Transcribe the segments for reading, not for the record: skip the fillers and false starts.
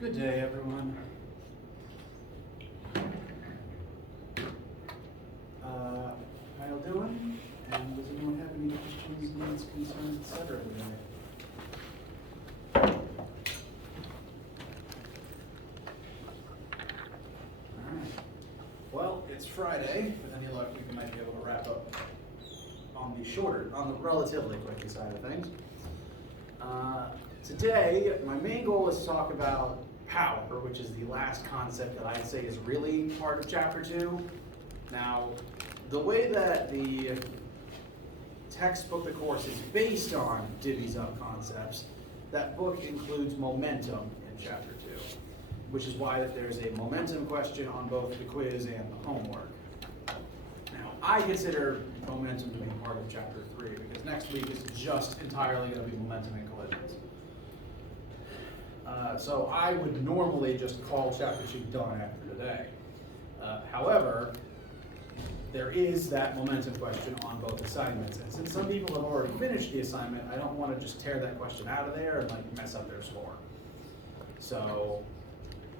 Good day, everyone. How y'all doing? And does anyone have any questions, needs, concerns, etc. today? Alright. Well, it's Friday. With any luck, we might be able to wrap up on the relatively quick side of things. Today, my main goal is to talk about power, which is the last concept that I'd say is really part of Chapter 2. Now, the way that the textbook, the course, is based on divvies up concepts, that book includes momentum in Chapter 2, which is why that there's a momentum question on both the quiz and the homework. Now, I consider momentum to be part of Chapter 3, because next week is just entirely going to be momentum and collisions. So I would normally just call Chapter 2 done after today. However, there is that momentum question on both assignments, and since some people have already finished the assignment, I don't want to just tear that question out of there and mess up their score. So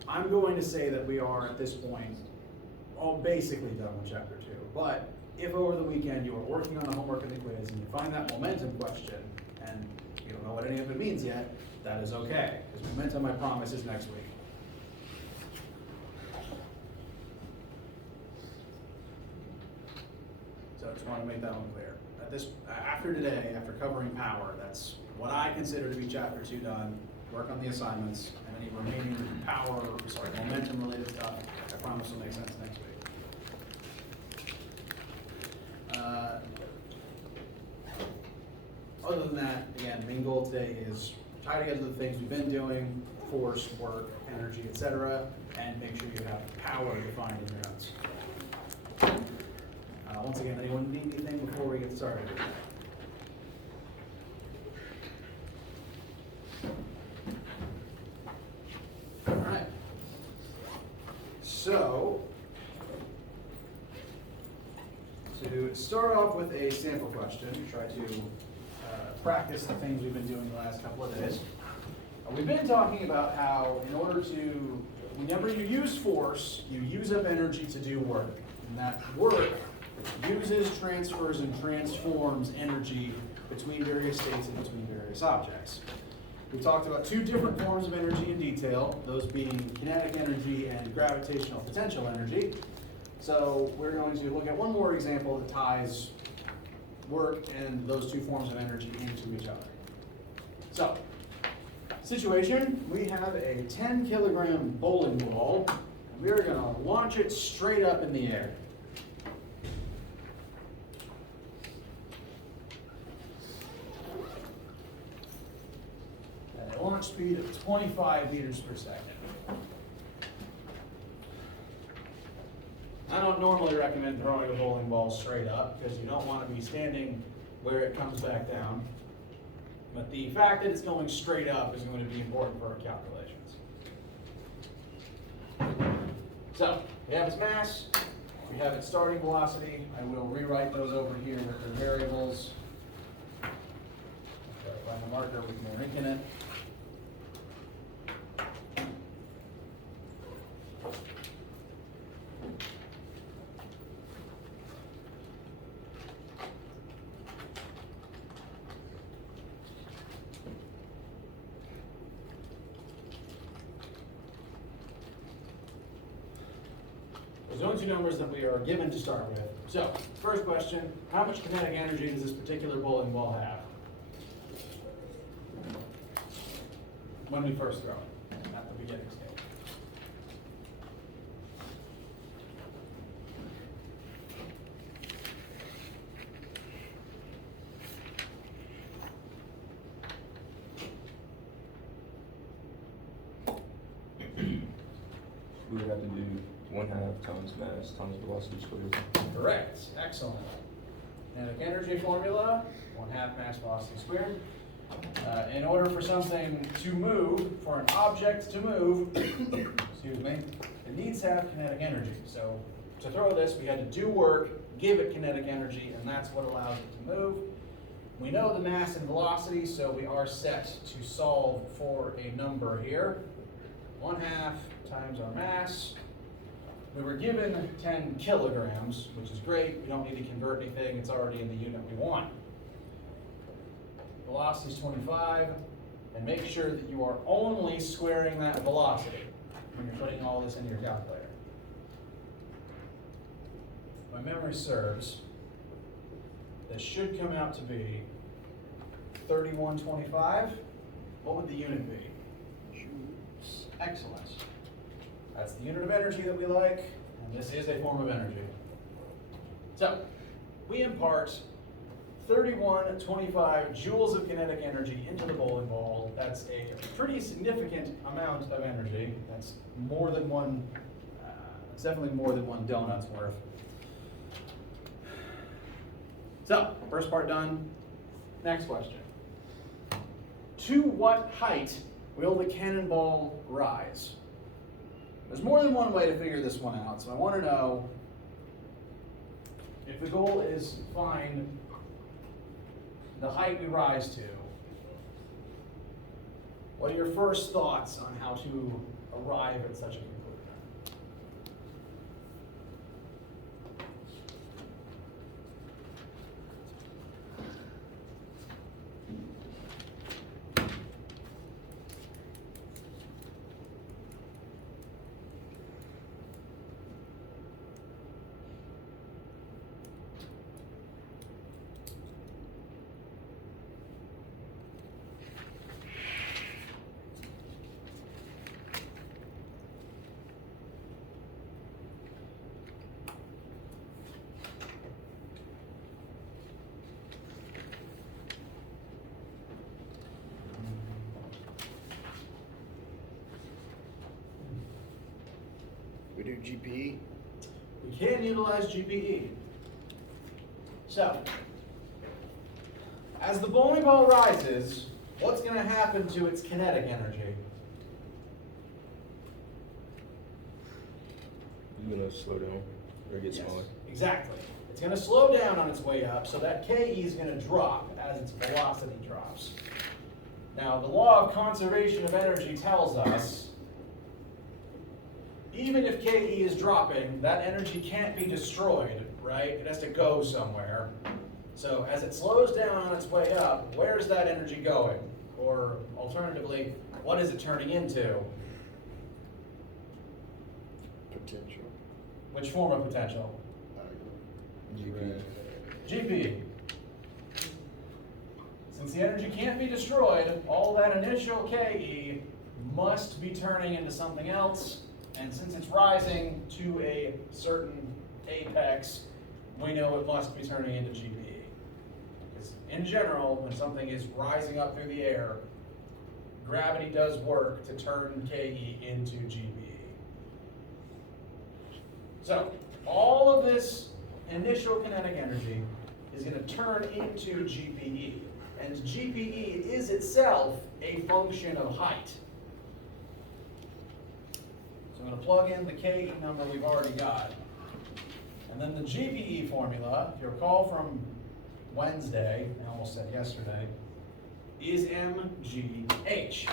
I'm going to say that we are at this point all basically done with Chapter 2. But if over the weekend you are working on the homework and the quiz and you find that momentum question and you don't know what any of it means yet, that is okay, because momentum, I promise, is next week. So I just want to make that one clear. After today, after covering power, that's what I consider to be Chapter 2 done. Work on the assignments, and any remaining momentum-related stuff, I promise will make sense next week. Other than that, again, main goal today is tie together the things we've been doing, force, work, energy, etc., and make sure you have power defined in your notes. Once again, anyone need anything before we get started? All right. So, to start off with a sample question, try to practice the things we've been doing the last couple of days. We've been talking about how whenever you use force, you use up energy to do work. And that work uses, transfers, and transforms energy between various states and between various objects. We talked about two different forms of energy in detail, those being kinetic energy and gravitational potential energy. So we're going to look at one more example that ties work and those two forms of energy into each other. So, situation, we have a 10 kilogram bowling ball, and we're going to launch it straight up in the air. At a launch speed of 25 meters per second. I don't normally recommend throwing a bowling ball straight up because you don't want to be standing where it comes back down. But the fact that it's going straight up is going to be important for our calculations. So, we have its mass, we have its starting velocity. I will rewrite those over here with their variables. Find the marker with more ink in it. Those are the two numbers that we are given to start with. So, first question, how much kinetic energy does this particular bowling ball have when we first throw it at the beginning stage? We would have to do 1/2 times mass times velocity squared. Correct. Excellent. Kinetic energy formula, 1/2 mass velocity squared. In order for something to move, for an object to move, excuse me, it needs to have kinetic energy. So to throw this, we had to do work, give it kinetic energy, and that's what allows it to move. We know the mass and velocity, so we are set to solve for a number here. 1/2 times our mass. We were given 10 kilograms, which is great. We don't need to convert anything. It's already in the unit we want. Velocity is 25, and make sure that you are only squaring that velocity when you're putting all this into your calculator. If my memory serves, this should come out to be 3125. What would the unit be? Excellent. That's the unit of energy that we like, and this is a form of energy. So, we impart 3125 joules of kinetic energy into the bowling ball. That's a pretty significant amount of energy. That's more than one, it's definitely more than one donut's worth. So, first part done. Next question. To what height will the cannonball rise? There's more than one way to figure this one out, so I want to know if the goal is to find the height we rise to. What are your first thoughts on how to arrive at such a conclusion? We do GPE. We can utilize GPE. So, as the bowling ball rises, what's going to happen to its kinetic energy? It's gonna slow down or get smaller. Exactly. It's going to slow down on its way up, so that KE is going to drop as its velocity drops. Now, the law of conservation of energy tells us even if KE is dropping, that energy can't be destroyed, right? It has to go somewhere. So as it slows down on its way up, where's that energy going? Or alternatively, what is it turning into? Potential. Which form of potential? GP. GP. Since the energy can't be destroyed, all that initial KE must be turning into something else. And since it's rising to a certain apex, we know it must be turning into GPE. Because in general, when something is rising up through the air, gravity does work to turn KE into GPE. So, all of this initial kinetic energy is going to turn into GPE. And GPE is itself a function of height. So I'm going to plug in the KE number we've already got. And then the GPE formula, if you recall from Wednesday, I almost said yesterday, is mgh.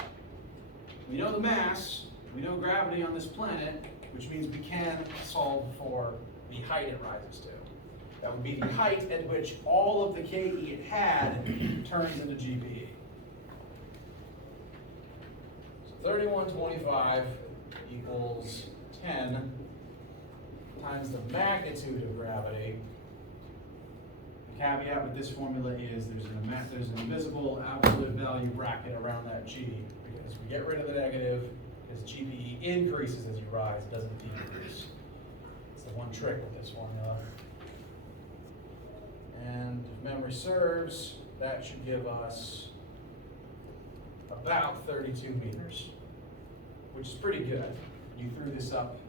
We know the mass, we know gravity on this planet, which means we can solve for the height it rises to. That would be the height at which all of the KE it had turns into GPE. So 3125 equals 10 times the magnitude of gravity. The caveat with this formula is there's an invisible absolute value bracket around that G, because we get rid of the negative, because GPE increases as you rise, it doesn't decrease. It's the one trick with this formula. And if memory serves, that should give us about 32 meters, which is pretty good. You threw this up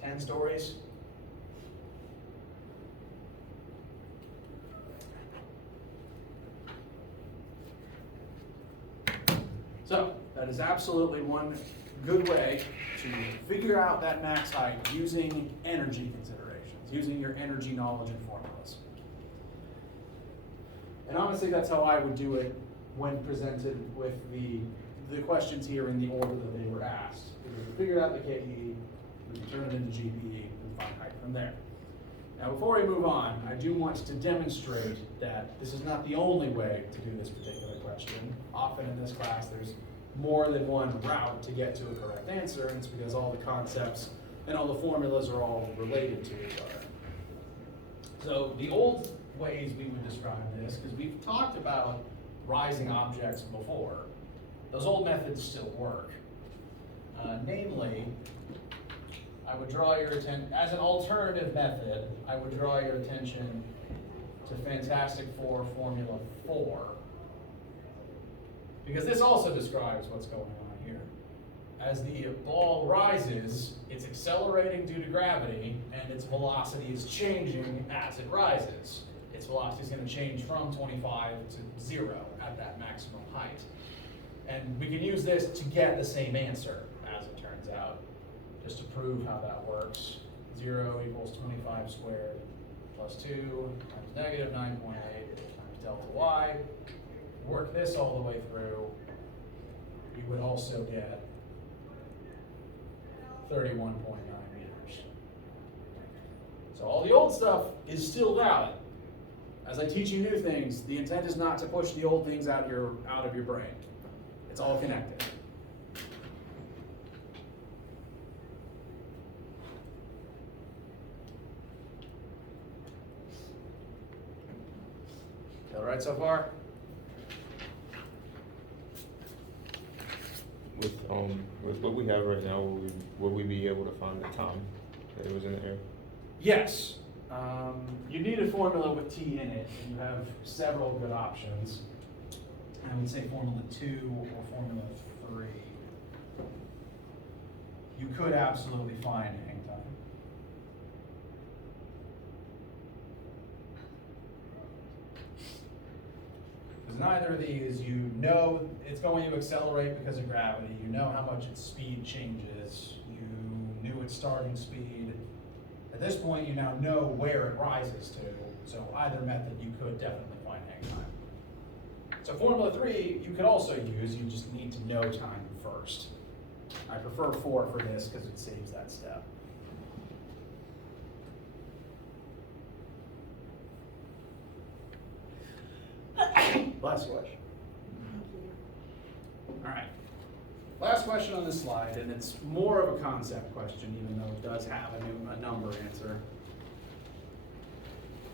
10 stories. So that is absolutely one good way to figure out that max height using energy considerations, using your energy knowledge and formulas. And honestly, that's how I would do it when presented with the the questions here in the order that they were asked. We figured out the KE, we can turn it into GPE, and find height from there. Now, before we move on, I do want to demonstrate that this is not the only way to do this particular question. Often in this class, there's more than one route to get to a correct answer, and it's because all the concepts and all the formulas are all related to each other. So the old ways we would describe this, because we've talked about rising objects before, those old methods still work. Namely, I would draw your attention, as an alternative method, I would draw your attention to Fantastic Four Formula 4. Because this also describes what's going on here. As the ball rises, it's accelerating due to gravity, and its velocity is changing as it rises. Its velocity is going to change from 25 to 0 at that maximum height. And we can use this to get the same answer, as it turns out. Just to prove how that works, 0 equals 25 squared plus 2 times negative 9.8 times delta y. Work this all the way through, you would also get 31.9 meters. So all the old stuff is still valid. As I teach you new things, the intent is not to push the old things out of your brain. It's all connected. All right so far? With what we have right now, will we be able to find the time that it was in the air? Yes. You need a formula with T in it, and you have several good options. I would say formula 2 or formula 3. You could absolutely find hang time. Because neither of these, you know it's going to accelerate because of gravity. You know how much its speed changes. You knew its starting speed. At this point, you now know where it rises to. So either method, you could definitely find hang time. So formula 3, you could also use. You just need to know time first. I prefer 4 for this because it saves that step. Last question. All right. Last question on this slide, and it's more of a concept question, even though it does have a number answer.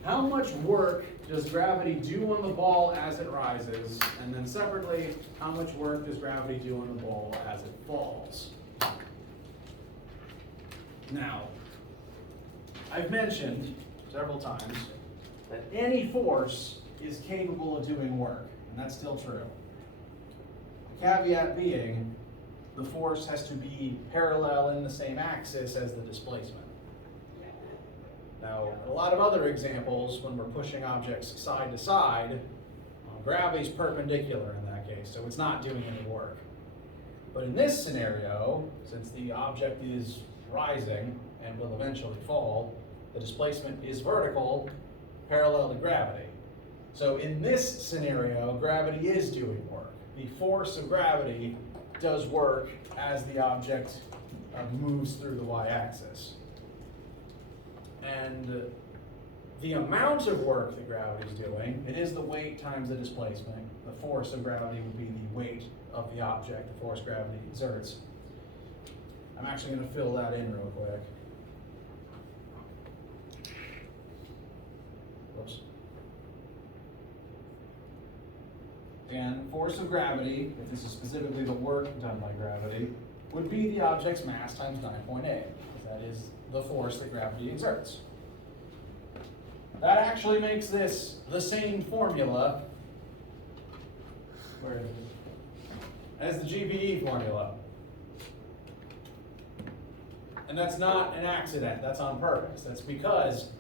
How much work does gravity do on the ball as it rises? And then separately, how much work does gravity do on the ball as it falls? Now, I've mentioned several times that any force is capable of doing work, and that's still true. The caveat being, the force has to be parallel in the same axis as the displacement. Now, in a lot of other examples, when we're pushing objects side to side, gravity's perpendicular in that case, so it's not doing any work. But in this scenario, since the object is rising and will eventually fall, the displacement is vertical, parallel to gravity. So in this scenario, gravity is doing work. The force of gravity does work as the object moves through the y-axis. And the amount of work that gravity is doing, it is the weight times the displacement. The force of gravity would be the weight of the object, the force gravity exerts. I'm actually going to fill that in real quick. Whoops. And force of gravity, if this is specifically the work done by gravity, would be the object's mass times 9.8. That is the force that gravity exerts. That actually makes this the same formula as the GPE formula. And that's not an accident, that's on purpose. That's because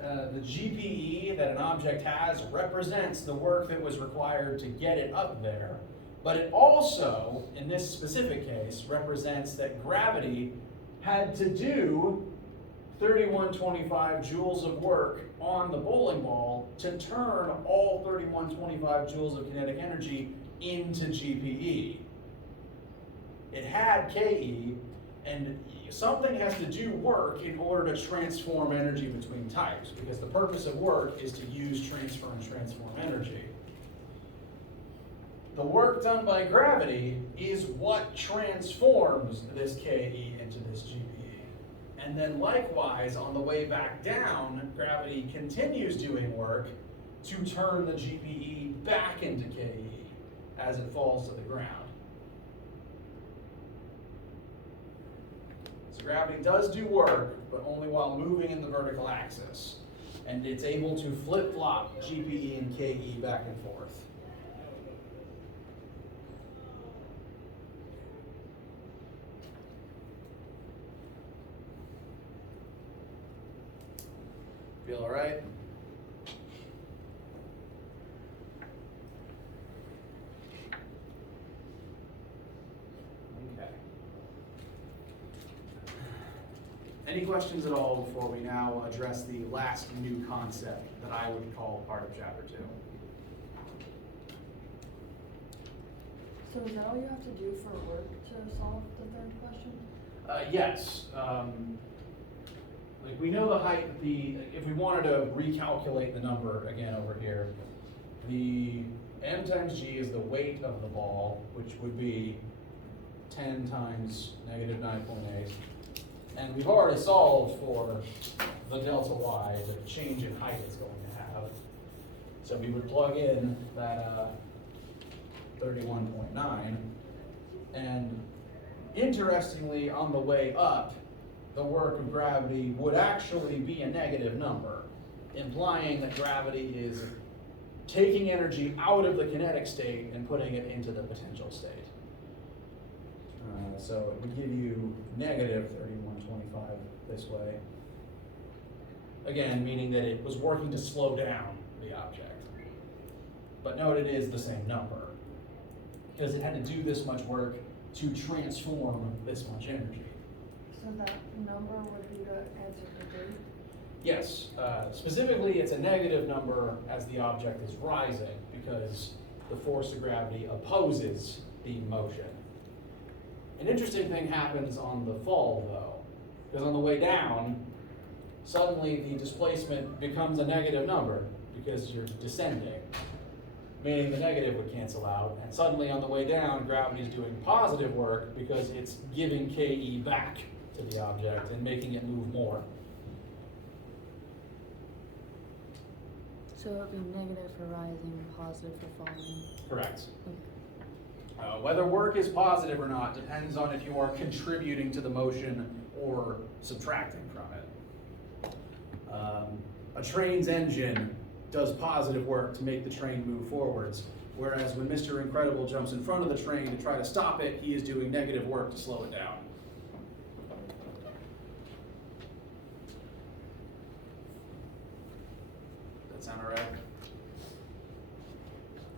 the GPE that an object has represents the work that was required to get it up there, but it also, in this specific case, represents that gravity had to do 3125 joules of work on the bowling ball to turn all 3125 joules of kinetic energy into GPE. it had Ke, and something has to do work in order to transform energy between types, because the purpose of work is to use, transfer, and transform energy. The work done by gravity is what transforms this Ke into this GPE. And then likewise, on the way back down, gravity continues doing work to turn the GPE back into Ke as it falls to the ground. So gravity does do work, but only while moving in the vertical axis. And it's able to flip-flop GPE and Ke back and forth. Feel all right? Okay. Any questions at all before we now address the last new concept that I would call part of chapter 2? So is that all you have to do for work to solve the third question? Yes. Like we know the height, if we wanted to recalculate the number again over here, the m times g is the weight of the ball, which would be 10 times negative 9.8. And we've already solved for the delta y, the change in height it's going to have. So we would plug in that 31.9. And interestingly, on the way up, the work of gravity would actually be a negative number, implying that gravity is taking energy out of the kinetic state and putting it into the potential state. So it would give you negative 31.25 this way. Again, meaning that it was working to slow down the object. But note it is the same number, because it had to do this much work to transform this much energy. So that number would be the answer for 3? Yes, specifically it's a negative number as the object is rising, because the force of gravity opposes the motion. An interesting thing happens on the fall though, because on the way down, suddenly the displacement becomes a negative number because you're descending, meaning the negative would cancel out, and suddenly on the way down, gravity is doing positive work because it's giving Ke back to the object and making it move more. So it would be negative for rising, positive for falling. Correct. Okay. Whether work is positive or not depends on if you are contributing to the motion or subtracting from it. A train's engine does positive work to make the train move forwards, whereas when Mr. Incredible jumps in front of the train to try to stop it, he is doing negative work to slow it down. Does that sound all right?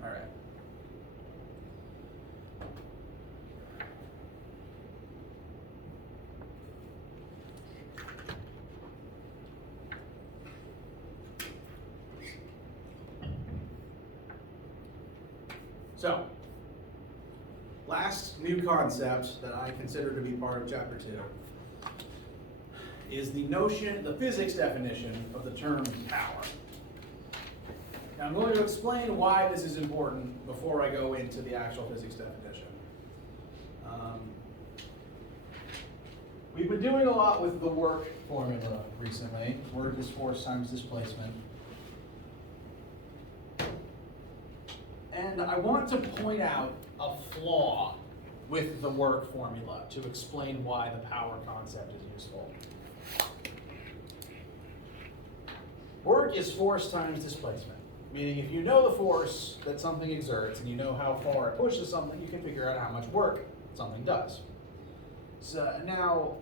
All right. So, last new concept that I consider to be part of chapter 2 is the notion, the physics definition of the term power. Now I'm going to explain why this is important before I go into the actual physics definition. We've been doing a lot with the work formula recently. Work is force times displacement. And I want to point out a flaw with the work formula to explain why the power concept is useful. Work is force times displacement, meaning if you know the force that something exerts and you know how far it pushes something, you can figure out how much work something does. So now,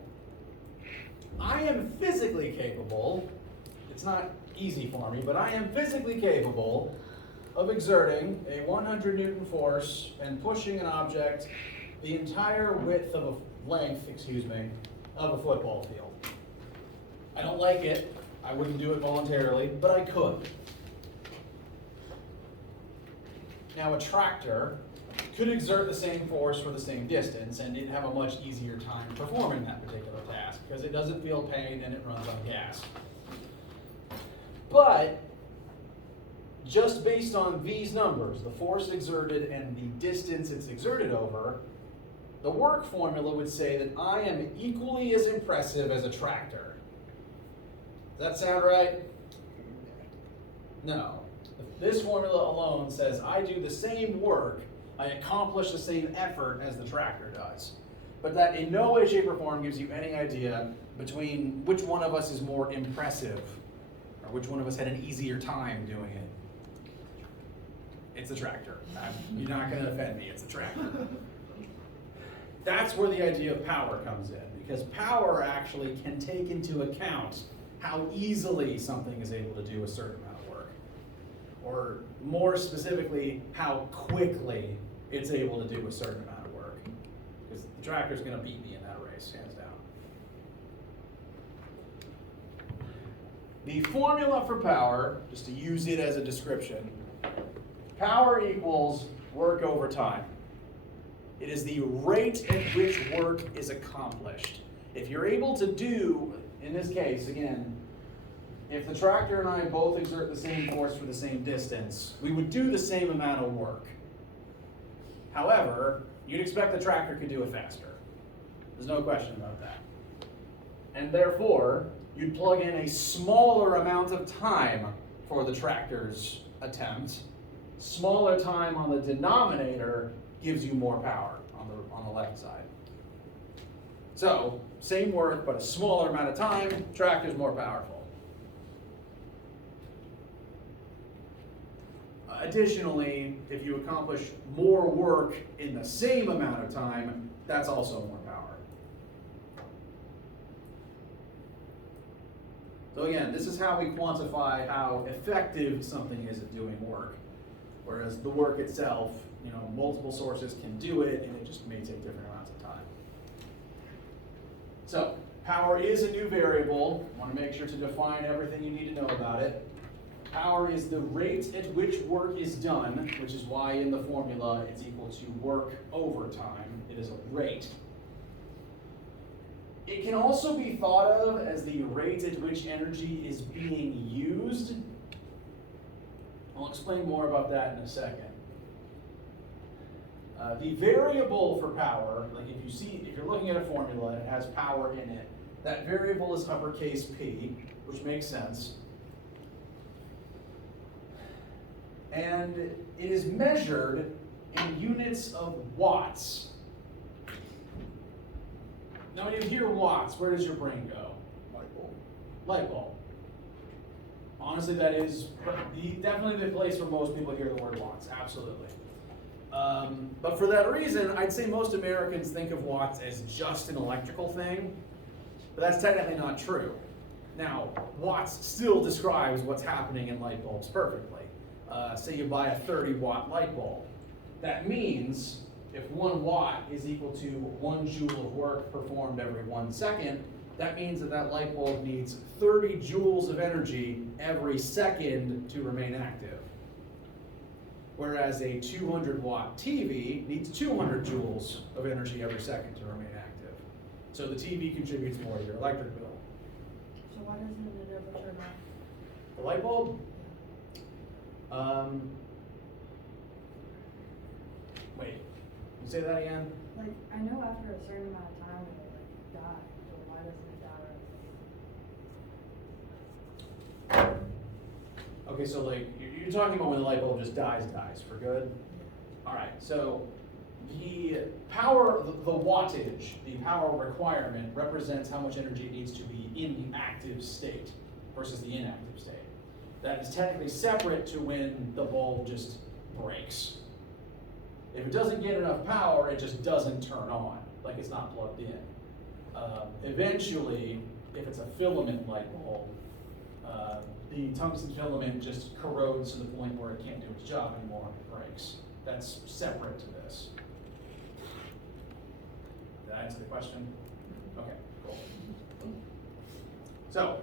I am physically capable, it's not easy for me, but I am physically capable of exerting a 100 Newton force and pushing an object the entire width of length of a football field. I don't like it, I wouldn't do it voluntarily, but I could. Now a tractor could exert the same force for the same distance, and it'd have a much easier time performing that particular task, because it doesn't feel pain and it runs on gas. But, just based on these numbers, the force exerted and the distance it's exerted over, the work formula would say that I am equally as impressive as a tractor. Does that sound right? No. This formula alone says I do the same work, I accomplish the same effort as the tractor does. But that in no way, shape, or form gives you any idea between which one of us is more impressive, or which one of us had an easier time doing it. It's the tractor. You're not going to offend me, it's the tractor. That's where the idea of power comes in, because power actually can take into account how easily something is able to do a certain amount of work. Or more specifically, how quickly it's able to do a certain amount of work. Because the tractor's going to beat me in that race, hands down. The formula for power, just to use it as a description, power equals work over time. It is the rate at which work is accomplished. If you're able to do, in this case, again, if the tractor and I both exert the same force for the same distance, we would do the same amount of work. However, you'd expect the tractor could do it faster. There's no question about that. And therefore, you'd plug in a smaller amount of time for the tractor's attempt. Smaller time on the denominator gives you more power on the left side. So, same work, but a smaller amount of time, tractor's more powerful. Additionally, if you accomplish more work in the same amount of time, that's also more power. So again, this is how we quantify how effective something is at doing work. Whereas the work itself, multiple sources can do it, and it just may take different amounts of time. So, power is a new variable. I want to make sure to define everything you need to know about it. Power is the rate at which work is done, which is why in the formula it's equal to work over time. It is a rate. It can also be thought of as the rate at which energy is being used. I'll explain more about that in a second. The variable for power, like if you're looking at a formula and it has power in it, that variable is uppercase P, which makes sense. And it is measured in units of watts. Now when you hear watts, where does your brain go? Light bulb. Light bulb. Honestly, that is definitely the place where most people hear the word watts, absolutely. But for that reason, I'd say most Americans think of watts as just an electrical thing, but that's technically not true. Now, watts still describes what's happening in light bulbs perfectly. Say you buy a 30-watt light bulb. That means if 1 watt is equal to 1 joule of work performed every 1 second, that means that light bulb needs 30 joules of energy every second to remain active. Whereas a 200-watt TV needs 200 joules of energy every second to remain active. So the TV contributes more to your electric bill. So why doesn't it ever turn on? The light bulb? Wait, you say that again? Like, I know after a certain amount of time it will die, but why doesn't it die right away? Okay, so like, you're talking about when the light bulb just dies for good? All right, so the power, the wattage, the power requirement represents how much energy it needs to be in the active state versus the inactive state. That is technically separate to when the bulb just breaks. If it doesn't get enough power, it just doesn't turn on, like it's not plugged in. Eventually, if it's a filament light bulb, the tungsten filament just corrodes to the point where it can't do its job anymore and it breaks. That's separate to this. Did I answer the question? Okay, cool. So,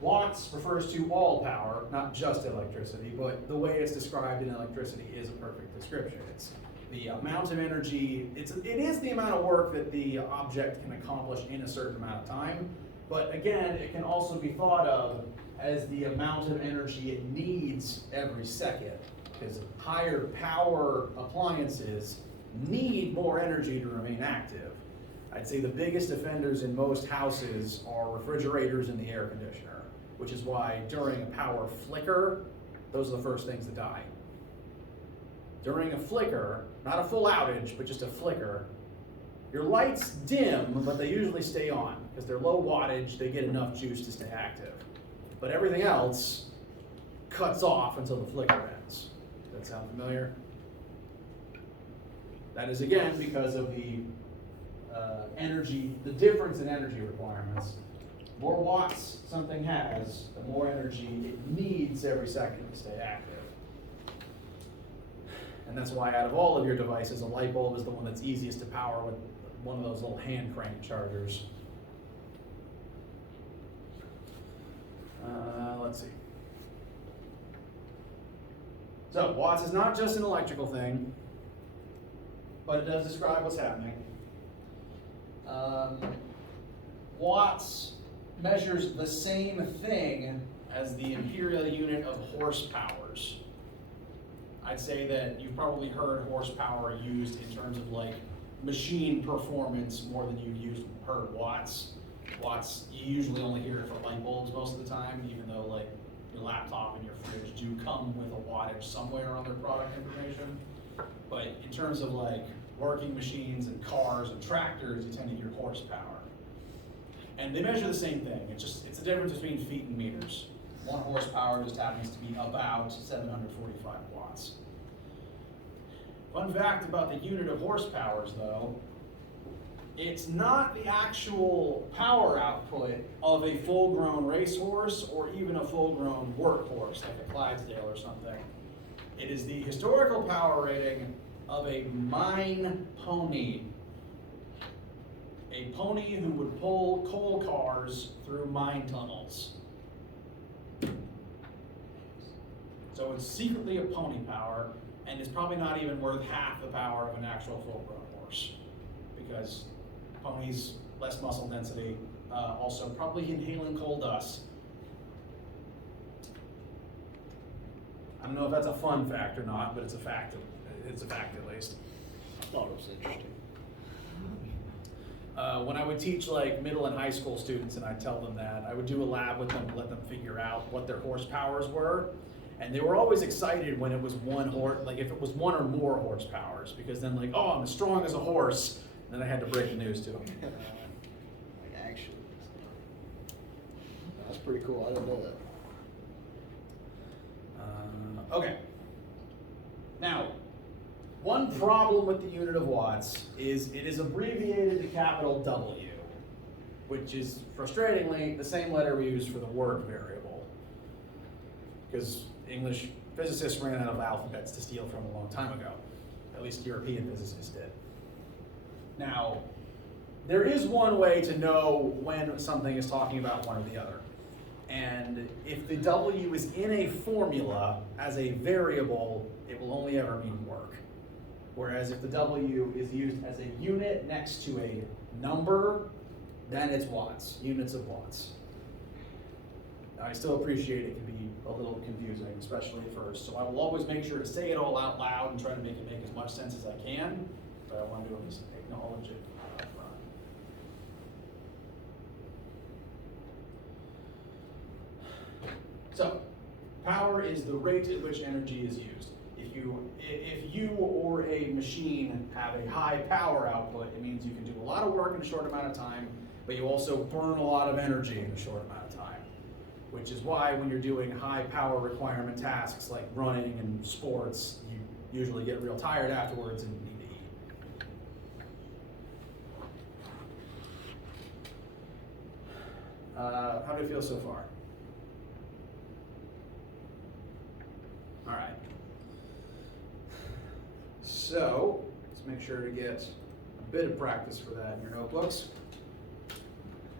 watts refers to all power, not just electricity, but the way it's described in electricity is a perfect description. It's the amount of energy, it is the amount of work that the object can accomplish in a certain amount of time. But again, it can also be thought of as the amount of energy it needs every second, because higher power appliances need more energy to remain active. I'd say the biggest offenders in most houses are refrigerators and the air conditioner, which is why during a power flicker, those are the first things to die. During a flicker, not a full outage, but just a flicker, your lights dim, but they usually stay on, because they're low wattage, they get enough juice to stay active. But everything else cuts off until the flicker ends. Does that sound familiar? That is again because of the energy, the difference in energy requirements. The more watts something has, the more energy it needs every second to stay active. And that's why out of all of your devices, a light bulb is the one that's easiest to power with one of those little hand crank chargers. Let's see. So watts is not just an electrical thing, but it does describe what's happening. Watts measures the same thing as the imperial unit of horsepowers. I'd say that you've probably heard horsepower used in terms of like machine performance more than you've heard watts. Watts, you usually only hear it for light bulbs most of the time, even though like your laptop and your fridge do come with a wattage somewhere on their product information. But in terms of like working machines and cars and tractors, you tend to hear horsepower. And they measure the same thing. It's the difference between feet and meters. 1 horsepower just happens to be about 745 watts. Fun fact about the unit of horsepowers though, it's not the actual power output of a full-grown racehorse or even a full-grown workhorse like a Clydesdale or something. It is the historical power rating of a mine pony. A pony who would pull coal cars through mine tunnels. So it's secretly a pony power, and it's probably not even worth half the power of an actual full-grown horse, because ponies, less muscle density, also probably inhaling coal dust. I don't know if that's a fun fact or not, but it's a fact. It's a fact at least. I thought it was interesting. When I would teach like middle and high school students and I'd tell them that, I would do a lab with them to let them figure out what their horsepowers were. And they were always excited when it was one horse, like if it was 1 or more horsepowers, because then like, oh, I'm as strong as a horse. And then I had to break the news to them. Like action. That's pretty cool. I didn't know that. Okay. Now, one problem with the unit of watts is it is abbreviated to capital W, which is frustratingly the same letter we use for the work variable, because English physicists ran out of alphabets to steal from a long time ago. At least European physicists did. Now, there is one way to know when something is talking about one or the other. And if the W is in a formula as a variable, it will only ever mean work. Whereas if the W is used as a unit next to a number, then it's watts, units of watts. I still appreciate it can be a little confusing, especially at first. So I will always make sure to say it all out loud and try to make it make as much sense as I can. But I want to at least acknowledge it up front. So, power is the rate at which energy is used. If you or a machine have a high power output, it means you can do a lot of work in a short amount of time, but you also burn a lot of energy in a short amount of time. Which is why when you're doing high power requirement tasks like running and sports, you usually get real tired afterwards and need to eat. How do you feel so far? All right. So, let's make sure to get a bit of practice for that in your notebooks.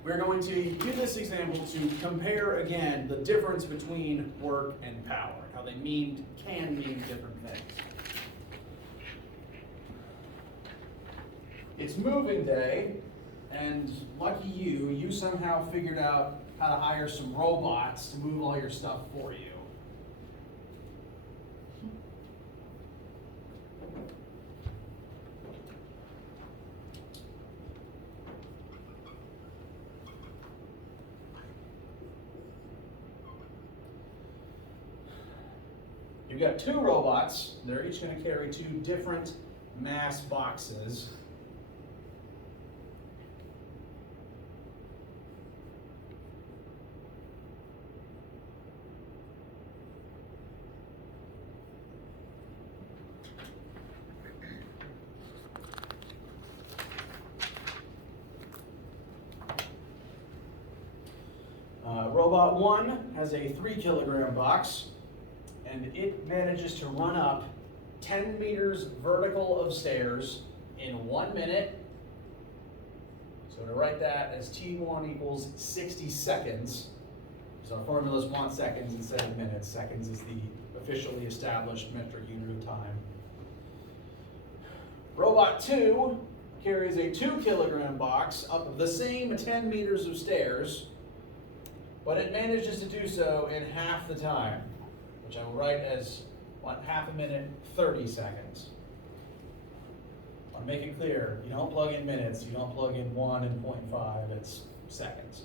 We're going to use this example to compare again the difference between work and power, how they can mean different things. it's moving day, and lucky you, you somehow figured out how to hire some robots to move all your stuff for you. You've got two robots. They're each going to carry two different mass boxes. Robot 1 has a 3 kilogram box, and it manages to run up 10 meters vertical of stairs in 1 minute. So to write that as T1 equals 60 seconds, so our formulas want seconds instead of minutes. Seconds is the officially established metric unit of time. Robot 2 carries a 2 kilogram box up the same 10 meters of stairs, but it manages to do so in half the time, which I will write as half a minute, 30 seconds. I want to make it clear, you don't plug in minutes, you don't plug in 1 and 0.5, it's seconds.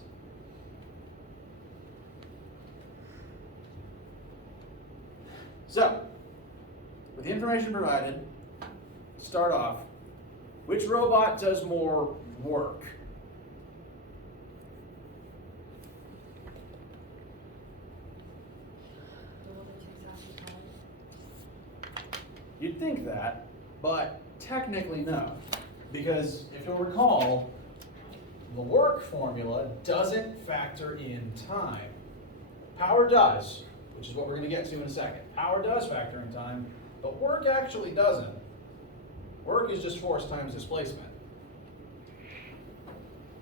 So, with the information provided, start off, which robot does more work? You'd think that, but technically no. Because if you'll recall, the work formula doesn't factor in time. Power does, which is what we're going to get to in a second. Power does factor in time, but work actually doesn't. Work is just force times displacement.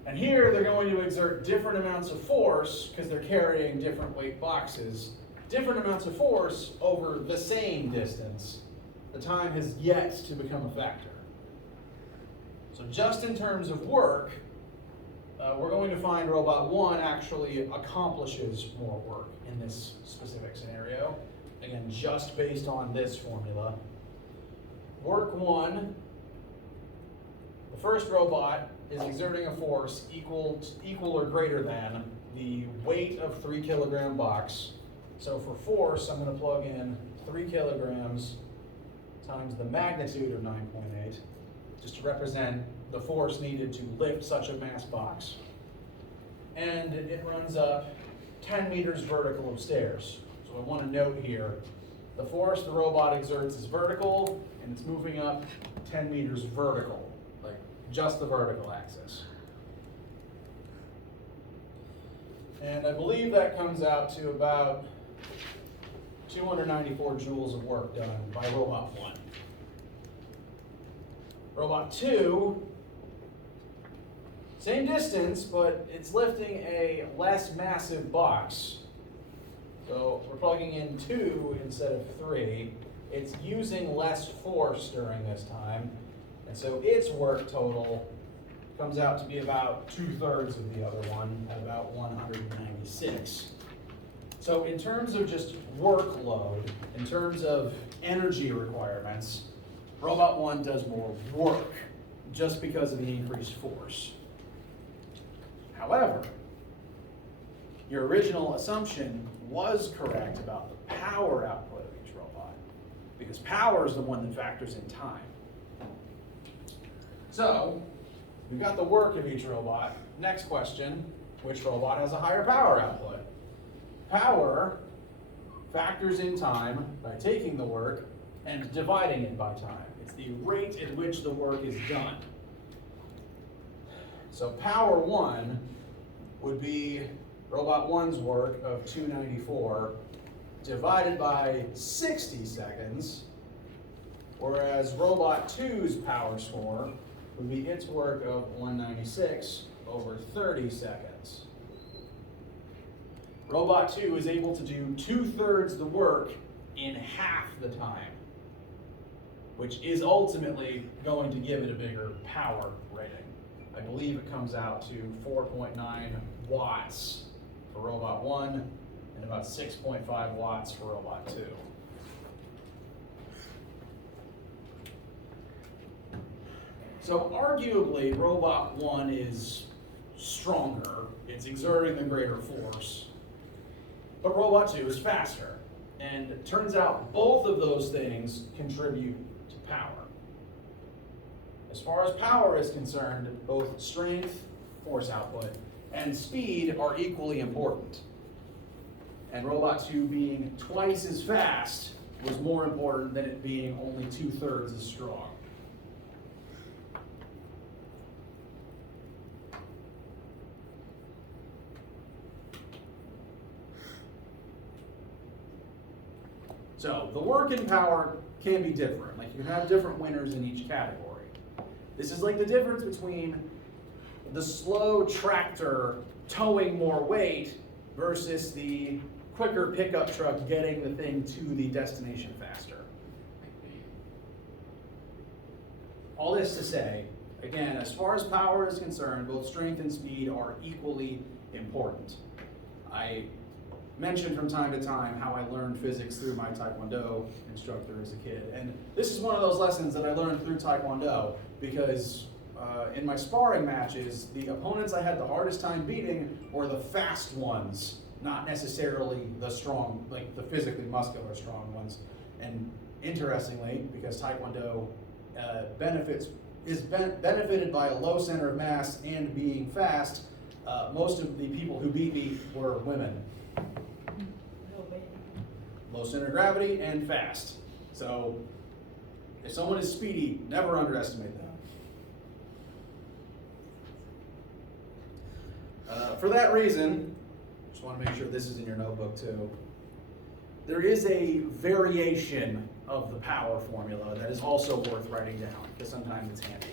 And here they're going to exert different amounts of force because they're carrying different weight boxes, different amounts of force over the same distance. The time has yet to become a factor. So just in terms of work, we're going to find robot 1 actually accomplishes more work in this specific scenario. Again, just based on this formula. Work 1, the first robot is exerting a force equal or greater than the weight of 3 kilogram box. So for force, I'm going to plug in 3 kilograms times the magnitude of 9.8, just to represent the force needed to lift such a mass box. And it runs up 10 meters vertical of stairs. So I want to note here, the force the robot exerts is vertical, and it's moving up 10 meters vertical, like just the vertical axis. And I believe that comes out to about 294 joules of work done by robot 1. Robot 2, same distance, but it's lifting a less massive box. So we're plugging in 2 instead of 3. It's using less force during this time, and so its work total comes out to be about 2/3 of the other one, at about 196. So in terms of just workload, in terms of energy requirements, robot 1 does more work just because of the increased force. However, your original assumption was correct about the power output of each robot, because power is the one that factors in time. So, we've got the work of each robot. Next question, which robot has a higher power output? Power factors in time by taking the work and dividing it by time. It's the rate at which the work is done. So power 1 would be robot 1's work of 294 divided by 60 seconds, whereas robot 2's power score would be its work of 196 over 30 seconds. Robot 2 is able to do 2/3 the work in half the time. which is ultimately going to give it a bigger power rating. I believe it comes out to 4.9 watts for robot 1 and about 6.5 watts for robot 2. So arguably, robot 1 is stronger, it's exerting the greater force, but robot 2 is faster. And it turns out both of those things contribute to power. As far as power is concerned, both strength, force output, and speed are equally important. And robot 2 being twice as fast was more important than it being only 2/3 as strong. So the work and power can be different. Like you have different winners in each category. This is like the difference between the slow tractor towing more weight versus the quicker pickup truck getting the thing to the destination faster. All this to say, again, as far as power is concerned, both strength and speed are equally important. I mentioned from time to time how I learned physics through my Taekwondo instructor as a kid. And this is one of those lessons that I learned through Taekwondo because in my sparring matches, the opponents I had the hardest time beating were the fast ones, not necessarily the strong, like the physically muscular strong ones. And interestingly, because Taekwondo benefited by a low center of mass and being fast, most of the people who beat me were women. Low center of gravity and fast. So if someone is speedy, never underestimate them. For that reason, just want to make sure this is in your notebook too. There is a variation of the power formula that is also worth writing down because sometimes it's handy.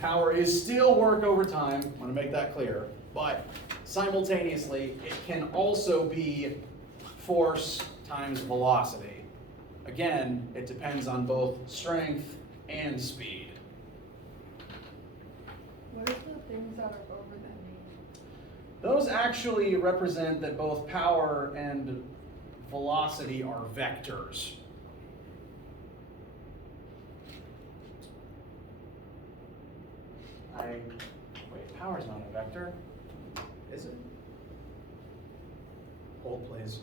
Power is still work over time, I want to make that clear, but simultaneously it can also be force times velocity. Again, it depends on both strength and speed. What are the things that are over that mean? Those actually represent that both power and velocity are vectors. Wait, power's not a vector, is it? Hold, please.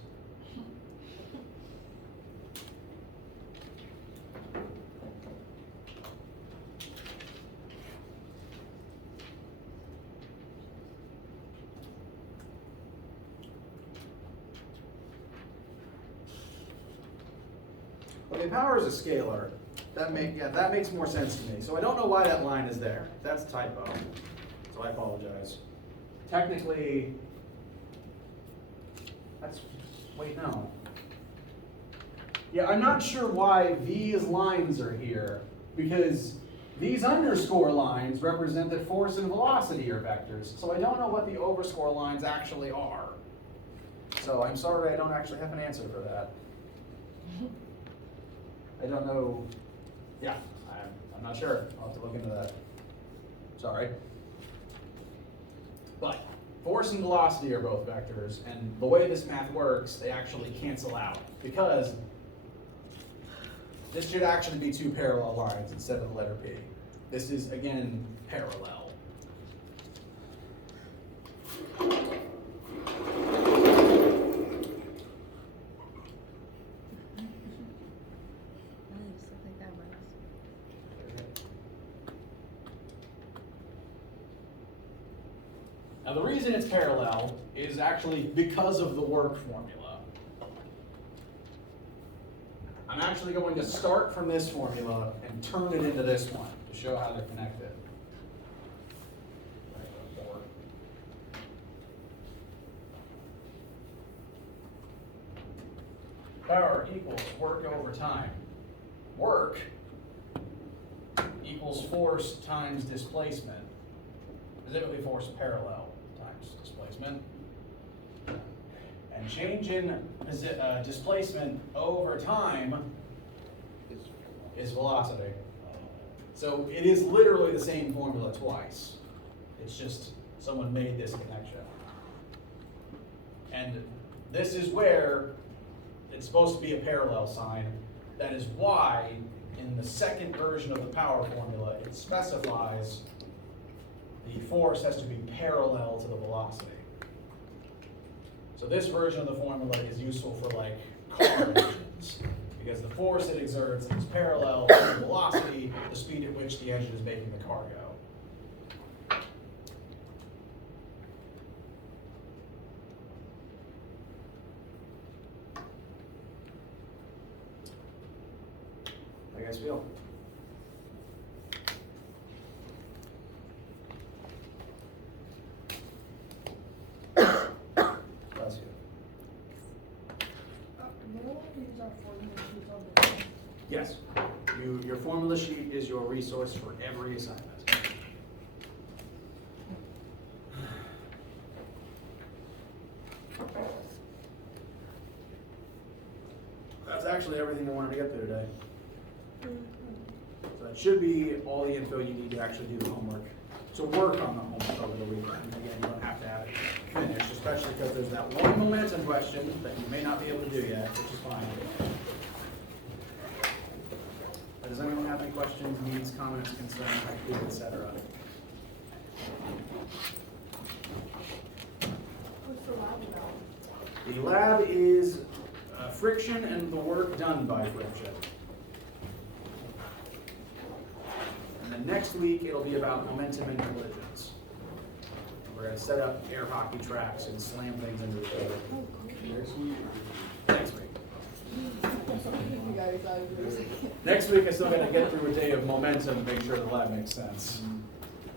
Okay, power is a scalar. That makes more sense to me. So I don't know why that line is there. That's a typo. So I apologize. Technically, wait, no. Yeah, I'm not sure why these lines are here, because these underscore lines represent that force and velocity are vectors. So I don't know what the overscore lines actually are. So I'm sorry, I don't actually have an answer for that. I don't know. Yeah, I'm not sure. I'll have to look into that. Sorry. But force and velocity are both vectors, and the way this math works, they actually cancel out, because this should actually be two parallel lines instead of the letter P. This is, again, parallel. Now the reason it's parallel is actually because of the work formula. I'm actually going to start from this formula and turn it into this one to show how they're connected. Power equals work over time. Work equals force times displacement. Specifically force parallel times displacement. And change in displacement over time is velocity. So it is literally the same formula twice. It's just someone made this connection. And this is where it's supposed to be a parallel sign. That is why in the second version of the power formula, it specifies the force has to be parallel to the velocity. So this version of the formula is useful for like car engines, because the force it exerts is parallel to the velocity, the speed at which the engine is making the car go. How you guys feel? Bless you. Do we want to use our formula sheets on the test? Yes. Your formula sheet is your resource for every assignment. That's actually everything I wanted to get through today. So that should be all the info you need to actually do the homework. So work on the homework over the weekend. Again, you don't have to have it finished, especially because there's that one momentum question that you may not be able to do yet, which is fine. Does anyone have any questions, needs, comments, concerns, etc.? What's the lab about? The lab is friction and the work done by friction. And then next week, it'll be about momentum and collisions. We're going to set up air hockey tracks and slam things into each other. Next week. You got excited for a second. Next week, I still got to get through a day of momentum and make sure the lab makes sense.